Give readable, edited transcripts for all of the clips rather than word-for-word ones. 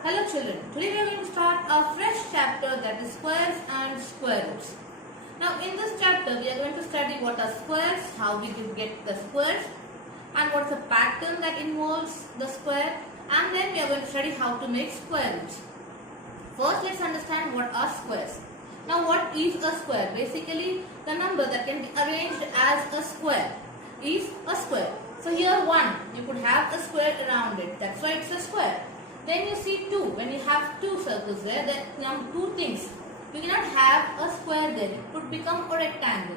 Hello children, today we are going to start a fresh chapter, that is squares and square roots. Now in this chapter we are going to study what are squares, how we can get the squares, and what's the pattern that involves the square, and then we are going to study how to make square roots. First let's understand what are squares. Now what is a square? Basically the number that can be arranged as a square is a square. So here 1, you could have a square around it, that's why it's a square. Then you see 2, when you have 2 circles there, that come 2 things. You cannot have a square there, it could become a rectangle.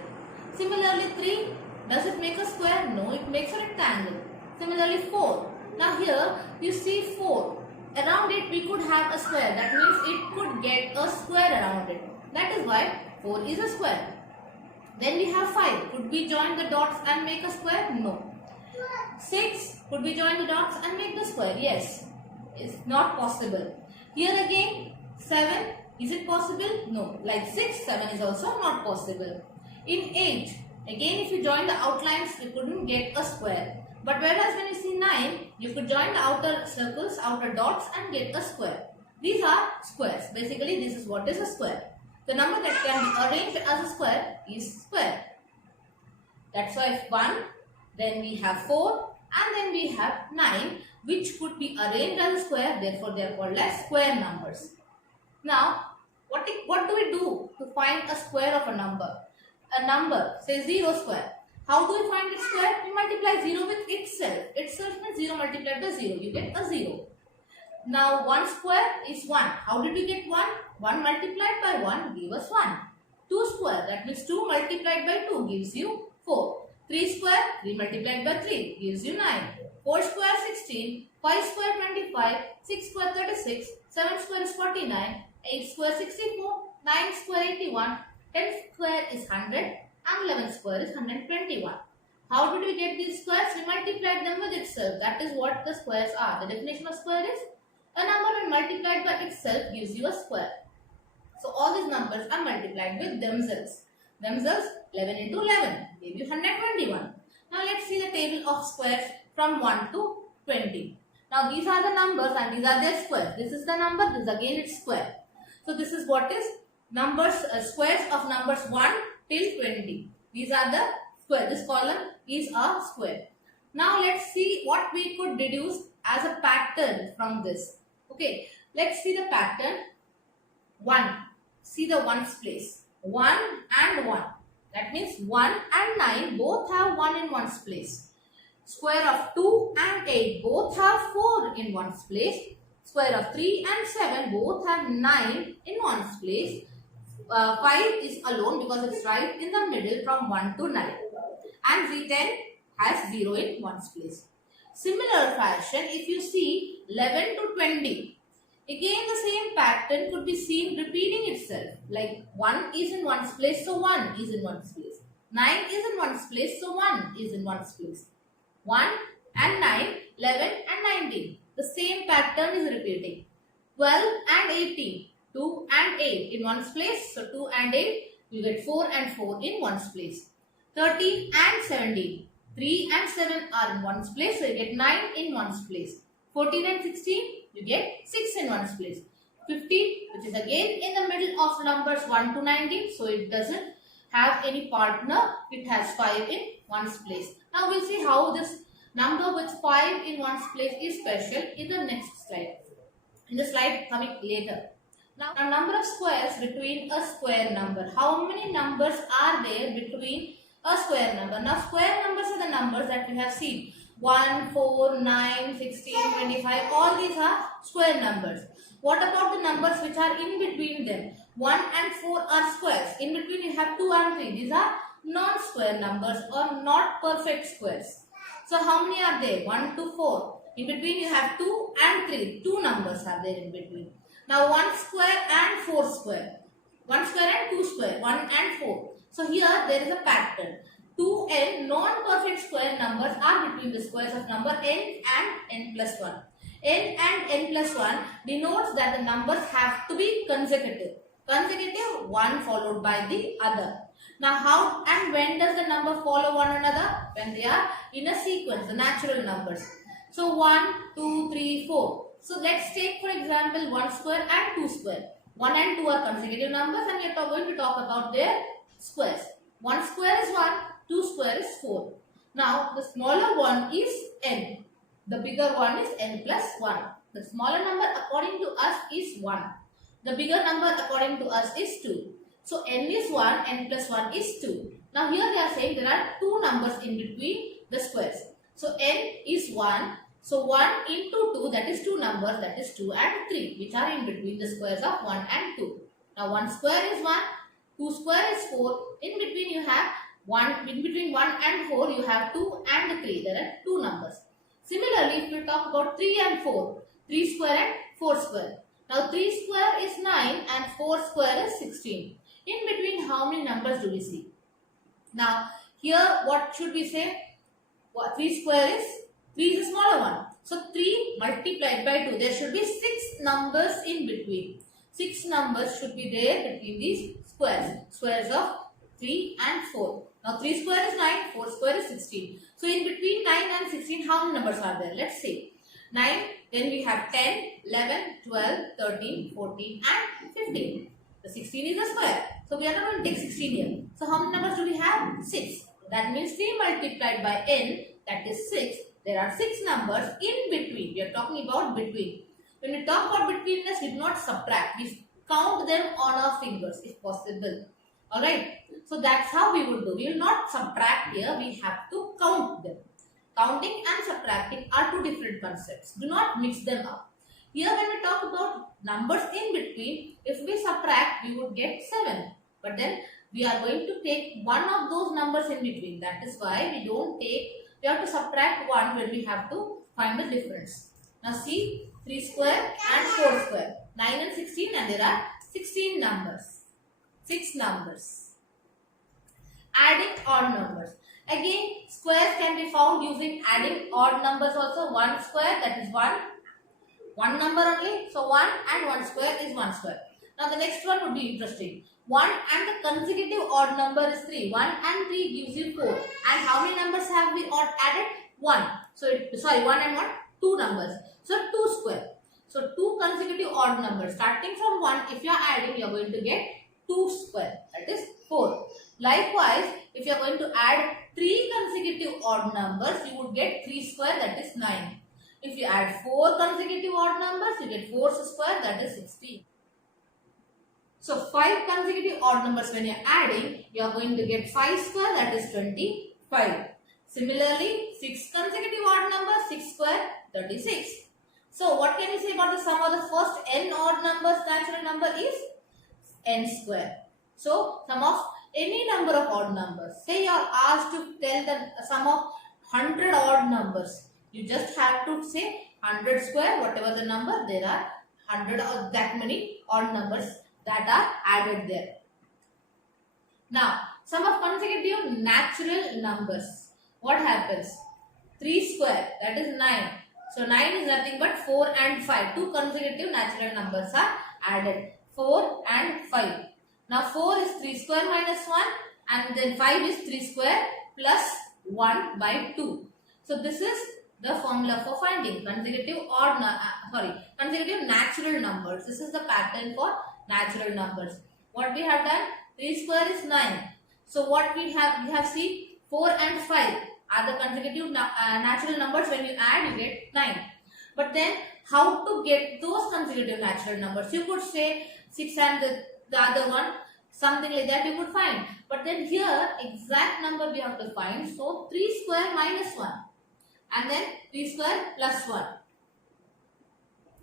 Similarly 3, does it make a square? No, it makes a rectangle. Similarly 4, now here you see 4, around it we could have a square, that means it could get a square around it. That is why 4 is a square. Then we have 5, could we join the dots and make a square? No. 6, could we join the dots and make the square? Yes. It's not possible. Here again 7, is it possible? No. Like 6, 7 is also not possible. In 8, again if you join the outlines you couldn't get a square. But whereas when you see 9, you could join the outer circles, outer dots and get a square. These are squares. Basically this is what is a square. The number that can be arranged as a square is square. That's why if 1, then we have 4 and then we have 9, which could be arranged as a square, therefore they are called as square numbers. Now, what do we do to find a square of a number? A number, say 0 square. How do we find its square? We multiply 0 with itself. Itself means 0 multiplied by 0. You get a 0. Now, 1 square is 1. How did we get 1? 1 multiplied by 1 gives us 1. 2 square, that means 2 multiplied by 2 gives you 4. 3 square, 3 multiplied by 3 gives you 9. 4 square 16, 5 square 25, 6 square 36, 7 square is 49, 8 square 64, 9 square 81, 10 square is 100 and 11 square is 121. How did we get these squares? We multiplied them with itself. That is what the squares are. The definition of square is a number when multiplied by itself gives you a square. So all these numbers are multiplied with themselves. 11 into 11 gave you 121. Now let's see the table of squares from 1 to 20. Now these are the numbers and these are their squares. This is the number, this again its square. So this is what is numbers, squares of numbers 1 till 20. These are the square. This column is a square. Now let's see what we could deduce as a pattern from this. Okay, let's see the pattern. 1. See the ones place. 1 and 1. That means 1 and 9 both have 1 in ones place. Square of 2 and 8 both have 4 in ones place. Square of 3 and 7 both have 9 in ones place. 5 is alone because it's right in the middle from 1 to 9. And 10 has 0 in ones place. Similar fashion, if you see 11 to 20, again the same pattern could be seen repeating itself. Like 1 is in ones place, so 1 is in ones place. 9 is in ones place, so 1 is in ones place. 1 and 9, 11 and 19. The same pattern is repeating. 12 and 18, 2 and 8 in ones place. So 2 and 8, you get 4 and 4 in ones place. 13 and 17, 3 and 7 are in ones place. So you get 9 in ones place. 14 and 16, you get 6 in ones place. 15, which is again in the middle of numbers 1 to 19. So it doesn't have any partner. It has 5 in ones place. Now we'll see how this number with 5 in ones place is special in the next slide. In the slide coming later. Now a number of squares between a square number. How many numbers are there between a square number? Now square numbers are the numbers that we have seen. 1, 4, 9, 16, 25. All these are square numbers. What about the numbers which are in between them? 1 and 4 are squares. In between you have 2 and 3. These are non-square numbers or not perfect squares. So how many are there? 1 to 4. In between you have 2 and 3. 2 numbers are there in between. Now 1 square and 4 square. 1 square and 2 square. 1 and 4. So here there is a pattern. 2n non-perfect square numbers are between the squares of number n and n plus 1. N and n plus 1 denotes that the numbers have to be consecutive. Consecutive, one followed by the other. Now how and when does the number follow one another? When they are in a sequence, the natural numbers. So 1, 2, 3, 4. So let's take for example 1 square and 2 square. 1 and 2 are consecutive numbers and we are going to talk about their squares. 1 square is 1, 2 square is 4. Now the smaller one is n. The bigger one is n plus 1. The smaller number according to us is 1. The bigger number according to us is 2. So n is 1, n plus 1 is 2. Now here they are saying there are two numbers in between the squares. So n is 1. So 1 into 2, that is two numbers, that is 2 and 3, which are in between the squares of 1 and 2. Now 1 square is 1, 2 square is 4. In between you have 1, in between 1 and 4 you have 2 and 3. There are two numbers. Similarly, if we talk about 3 and 4, 3 square and 4 square. Now 3 square is 9 and 4 square is 16. In between how many numbers do we see? Now here what should we say? 3 square is 3 is a smaller one. So 3 multiplied by 2. There should be 6 numbers in between. 6 numbers should be there between these squares. Squares of 3 and 4. Now 3 square is 9, 4 square is 16. So in between 9 and 16 how many numbers are there? Let's see. 9, then we have 10, 11, 12, 13, 14 and 15. The 16 is a square. So we are not going to take 16 here. So how many numbers do we have? 6. That means 3 multiplied by n, that is 6. There are 6 numbers in between. We are talking about between. When we talk about betweenness, we do not subtract. We count them on our fingers if possible. Alright. So that's how we would do. We will not subtract here. We have to count them. Counting and subtracting are two different concepts. Do not mix them up. Here when we talk about numbers in between, if we subtract, we would get 7. But then we are going to take one of those numbers in between. That is why we have to subtract 1 when we have to find the difference. Now see, 3 square and 4 square. 9 and 16 and there are 16 numbers. 6 numbers. Adding odd numbers. Again, squares can be found using adding odd numbers also. 1 square, that is 1. One number only. So 1 and 1 square is 1 square. Now the next one would be interesting. 1 and the consecutive odd number is 3. 1 and 3 gives you 4. And how many numbers have we added? 1. So 1 and 1, 2 numbers. So 2 square. So 2 consecutive odd numbers. Starting from 1, if you are adding, you are going to get 2 square. That is 4. Likewise, if you are going to add 3 consecutive odd numbers, you would get 3 square, that is 9. If you add 4 consecutive odd numbers, you get 4 square, that is 16. So 5 consecutive odd numbers when you are adding, you are going to get 5 square, that is 25. Similarly, 6 consecutive odd numbers, 6 square, 36. So what can you say about the sum of the first n odd numbers natural number is n square. So sum of any number of odd numbers. Say you are asked to tell the sum of 100 odd numbers. You just have to say 100 square, whatever the number, there are 100 or that many odd numbers that are added there. Now, sum of consecutive natural numbers. What happens? 3 square, that is 9. So 9 is nothing but 4 and 5. Two consecutive natural numbers are added. 4 and 5. Now 4 is 3 square minus 1 and then 5 is 3 square plus 1 by 2. So this is the formula for finding consecutive consecutive natural numbers. This is the pattern for natural numbers. What we have done? 3 square is 9. So what we have seen 4 and 5 are the consecutive natural numbers. When you add, you get 9. But then how to get those consecutive natural numbers? You could say 6 and the other one, something like that you could find. But then here exact number we have to find. So 3 square minus 1 and then 3 square plus 1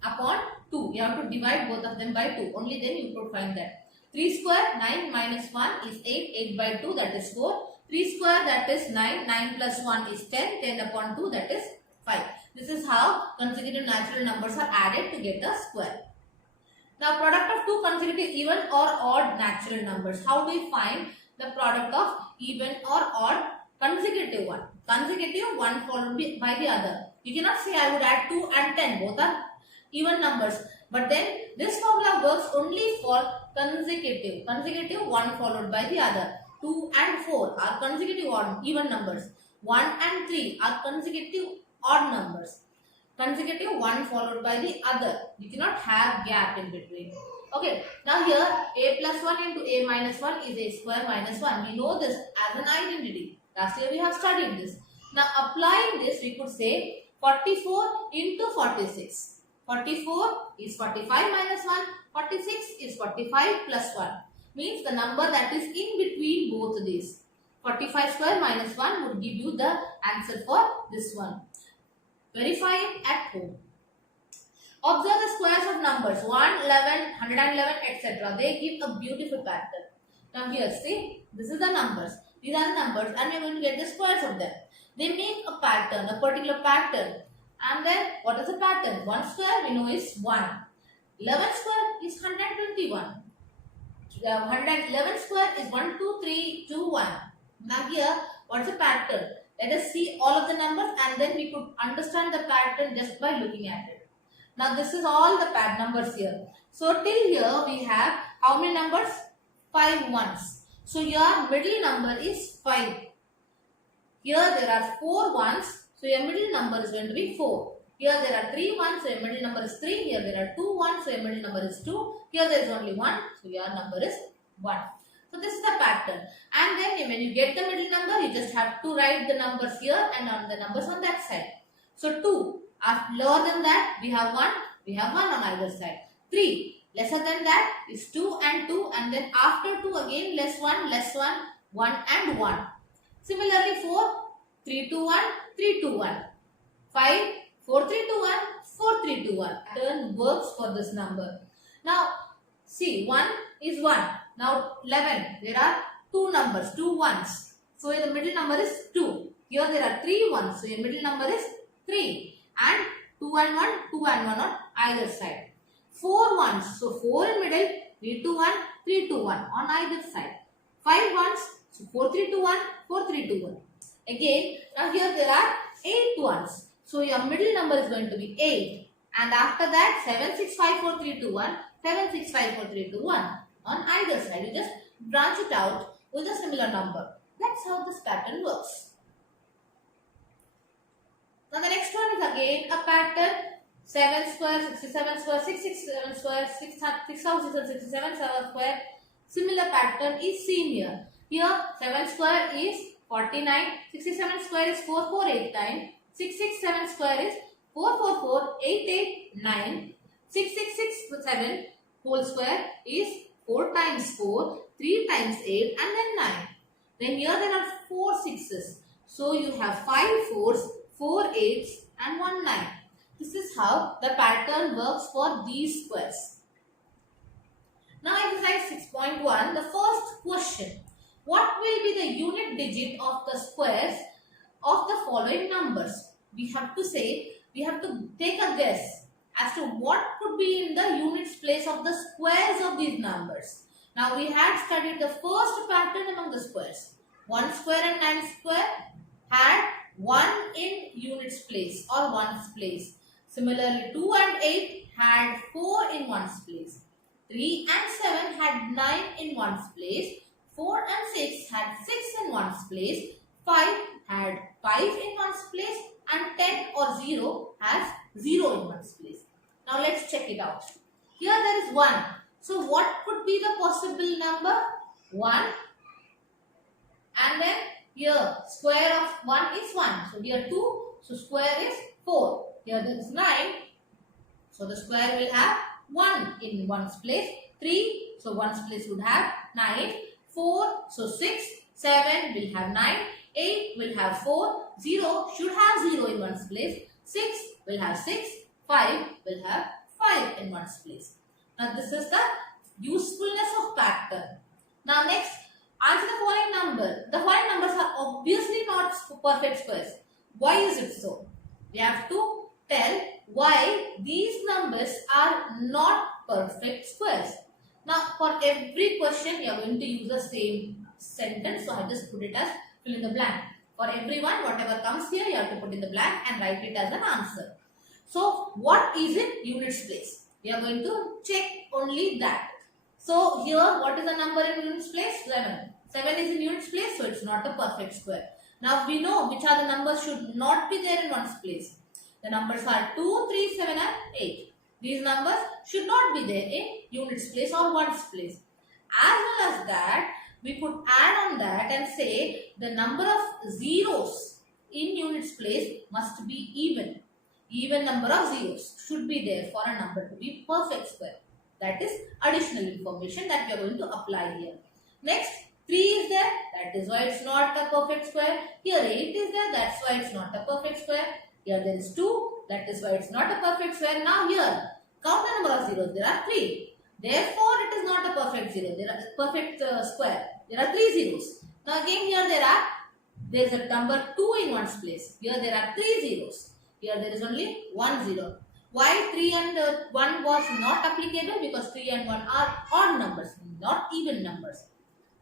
upon 2. You have to divide both of them by 2. Only then you could find that. 3 square 9 minus 1 is 8. 8 by 2 that is 4. 3 square that is 9. 9 plus 1 is 10. 10 upon 2 that is 5. This is how consecutive natural numbers are added to get a square. Now product of two consecutive even or odd natural numbers. How do we find the product of even or odd consecutive one? Consecutive one followed by the other. You cannot say I would add 2 and 10. Both are even numbers. But then this formula works only for consecutive. Consecutive one followed by the other. 2 and 4 are consecutive odd even numbers. 1 and 3 are consecutive odd numbers. consecutive, one followed by the other. You cannot have gap in between. Okay, now here a plus 1 into a minus 1 is a square minus 1. We know this as an identity. Last year we have studied this. Now applying this, we could say 44 into 46. 44 is 45 minus 1. 46 is 45 plus 1. Means the number that is in between both these. 45 square minus 1 would give you the answer for this one. Verify it at home. Observe the squares of numbers 1, 11, 111, etc. They give a beautiful pattern. Now here, see, this is the numbers. These are the numbers and we are going to get the squares of them. They make a pattern, a particular pattern. And then what is the pattern? 1 square we know is 1. 11 square is 121. 111 square is 1, 2, 3, 2, 1. Now here, what is the pattern? Let us see all of the numbers and then we could understand the pattern just by looking at it. Now this is all the pad numbers here. So till here we have how many numbers? 5 ones. So your middle number is 5. Here there are 4 ones. So your middle number is going to be 4. Here there are 3 ones. So your middle number is 3. Here there are 2 ones. So your middle number is 2. Here there is only 1. So your number is 1. So this is the pattern. And then when you get the middle number, you just have to write the numbers here and on the numbers on that side. So 2. Lower than that, we have 1. We have 1 on either side. 3. Lesser than that is 2 and 2. And then after 2 again, less 1, 1 and 1. Similarly 4. 3, 2, 1, 3, 2, 1. 5. 4, 3, 2, 1, 4, 3, 2, 1. Pattern works for this number. Now, see, 1 is 1. Now, 11. There are 2 numbers, 2 ones. So, the middle number is 2. Here there are 3 ones. So, your middle number is 3. And 2 and 1, 2 and 1 on either side. 4 ones. So, 4 in middle, 3, 2, 1, 3, 2, 1 on either side. 5 ones. So, 4, 3, 2, 1, 4, 3, 2, 1. Again, now here there are 8 ones. So, your middle number is going to be 8. And after that, 7, 6, 5, 4, 3, 2, 1. 7, 6, 5, 4, 3, 2, 1. On either side, you just branch it out with a similar number. That's how this pattern works. Now, the next one is again a pattern. 7 square, 67 square, 667 square, 6,667 square. Similar pattern is seen here. Here, 7 square is 49. 67 square is 4489. 667 square is 444,889. 6667 whole square is 4 times 4, 3 times 8 and then 9. Then here there are 4 6's. So you have 5 4's, 4 8's and 1 9. This is how the pattern works for these squares. Now exercise 6.1, the first question. What will be the unit digit of the squares of the following numbers? We have to take a guess as to what could be in the units place of the squares of these numbers. Now we had studied the first pattern among the squares. 1 square and 9 square had 1 in units place or 1's place. Similarly 2 and 8 had 4 in 1's place. 3 and 7 had 9 in 1's place. 4 and 6 had 6 in 1's place. 5 had 5 in 1's place. And 10 or 0 has 0 in 1's place. Now let's check it out. Here there is 1. So what could be the possible number? 1. And then here square of 1 is 1. So here 2. So square is 4. Here there is 9. So the square will have 1 in 1's place. 3. So 1's place would have 9. 4. So 6. 7 will have 9. 8 will have 4, 0 should have 0 in 1's place, 6 will have 6, 5 will have 5 in 1's place. Now this is the usefulness of pattern. Now next, answer the following number. The following numbers are obviously not perfect squares. Why is it so? We have to tell why these numbers are not perfect squares. Now for every question you are going to use the same sentence. So I just put it as fill in the blank. For everyone, whatever comes here, you have to put in the blank and write it as an answer. So, what is in units place? We are going to check only that. So, here, what is the number in units place? 7. 7 is in units place, so it's not a perfect square. Now, we know which are the numbers should not be there in 1's place. The numbers are 2, 3, 7 and 8. These numbers should not be there in units place or ones place. As well as that, we could add on that and say the number of zeros in units place must be even. Even number of zeros should be there for a number to be perfect square. That is additional information that we are going to apply here. Next, 3 is there, that is why it's not a perfect square. Here 8 is there, that's why it's not a perfect square. Here there is 2, that is why it's not a perfect square. Now here, count the number of zeros, there are 3. Therefore, it is not a perfect zero. There are perfect square. There are 3 zeros. Now again here there is a number 2 in one's place. Here there are 3 zeros. Here there is only 1 zero. Why 3 and 1 was not applicable? Because 3 and 1 are odd numbers, not even numbers.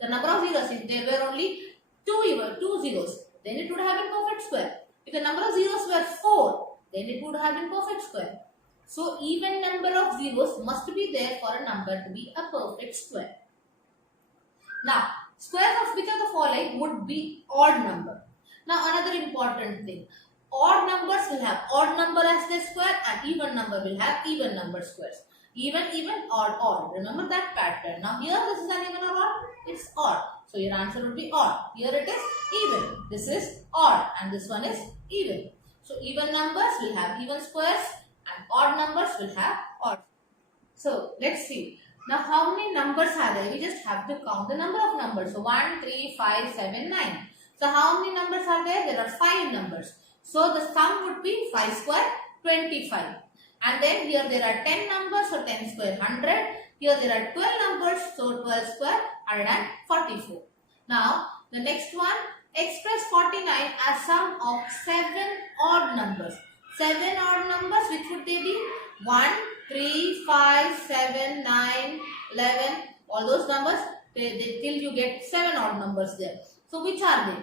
The number of zeros, if there were only 2 zeros, then it would have been perfect square. If the number of zeros were 4, then it would have been perfect square. So even number of zeros must be there for a number to be a perfect square. Now, square of which of the following would be odd number? Now another important thing. Odd numbers will have odd number as their square and even number will have even number squares. Even, odd. Remember that pattern. Now here this is an even or odd? It's odd. So your answer would be odd. Here it is even. This is odd and this one is even. So even numbers will have even squares and odd numbers will have odd. So let's see. Now how many numbers are there? We just have to count the number of numbers. So 1, 3, 5, 7, 9. So how many numbers are there? There are 5 numbers. So the sum would be 5 square 25. And then here there are 10 numbers, so 10 square 100. Here there are 12 numbers, so 12 square 144. Now the next one, express 49 as sum of 7 odd numbers. 7 odd numbers, which would they be? 1, 3, 5, 7, 9, 11. All those numbers, till you get 7 odd numbers there. So which are they?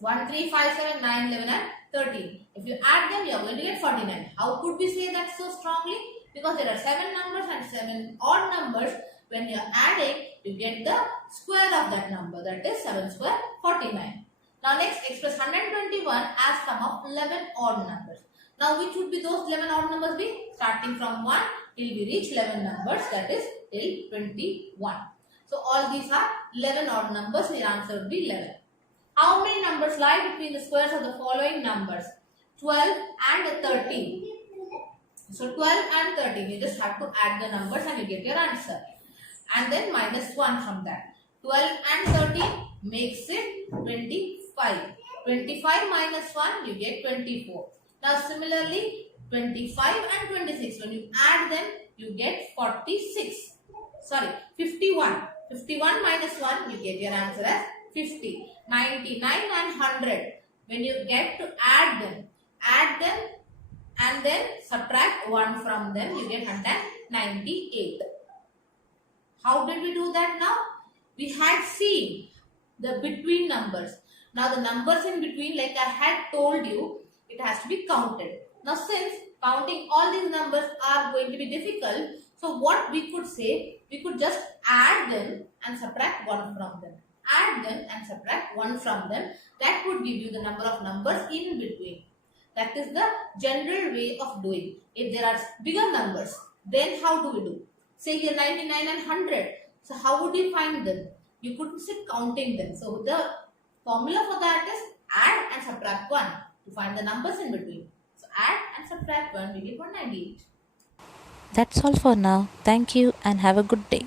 1, 3, 5, 7, 9, 11 and 13. If you add them, you are going to get 49. How could we say that so strongly? Because there are 7 numbers and 7 odd numbers. When you are adding, you get the square of that number. That is 7 square 49. Now next, express 121 as sum of 11 odd numbers. Now which would be those 11 odd numbers be? Starting from 1 till we reach 11 numbers, that is till 21. So all these are 11 odd numbers. The answer would be 11. How many numbers lie between the squares of the following numbers? 12 and 13. So 12 and 13, you just have to add the numbers and you get your answer. And then minus 1 from that. 12 and 13 makes it 25. 25 minus 1, you get 24. Now similarly, 25 and 26, when you add them, you get 46. Sorry, 51. 51 minus 1, you get your answer as 50. 99 and 100. When you get to add them and then subtract 1 from them, you get 198. How did we do that now? We had seen the between numbers. Now the numbers in between, like I had told you, it has to be counted. Now since counting all these numbers are going to be difficult, so what we could say, we could just add them and subtract 1 from them. Add them and subtract 1 from them. That would give you the number of numbers in between. That is the general way of doing. If there are bigger numbers, then how do we do? Say here 99 and 100. So how would we find them? You couldn't sit counting them. So the formula for that is add and subtract 1 to find the numbers in between. So add and subtract 1, we get 198. That's all for now. Thank you and have a good day.